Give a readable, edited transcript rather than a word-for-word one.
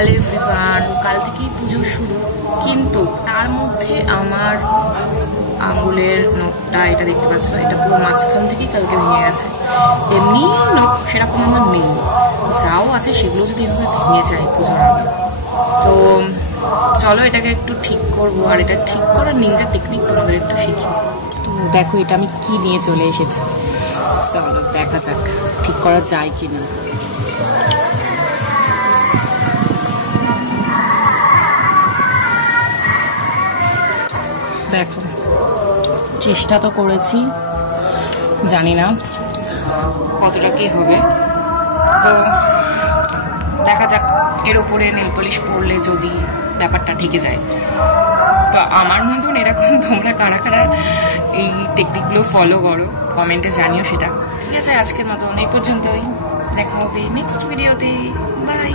Hello everyone, কাল থেকেই পুজো শুরু, কিন্তু তার মধ্যে আমার আঙুলের নখটা, এটা দেখতে পাচ্ছ, এটা পুরো মাঝখান থেকেই কালকে ভেঙে গেছে। এমনি নখ সেরকম আমার নেই, যাও আছে সেগুলো যদি এভাবে ভেঙে যায় পুজোর আগে, তো চলো এটাকে একটু ঠিক করবো। আর এটা ঠিক করার নিনজা টেকনিক তোমাদের একটু শিখি। তো দেখো এটা আমি কি নিয়ে চলে এসেছি, চলো দেখা যাক ঠিক করা যায় কিনা। দেখো চেষ্টা তো করেছি, জানি না কতটা কি হবে, তো দেখা যাক। এর উপরে নেল পলিশ পরলে যদি ব্যাপারটা ঠেকে যায়, তো আমার মতন এরকম তোমরা কারা কারা এই টেকনিকগুলো ফলো করো কমেন্টে জানিও সেটা। ঠিক আছে, আজকের মতন এই পর্যন্তই, দেখা হবে নেক্সট ভিডিওতে, বাই।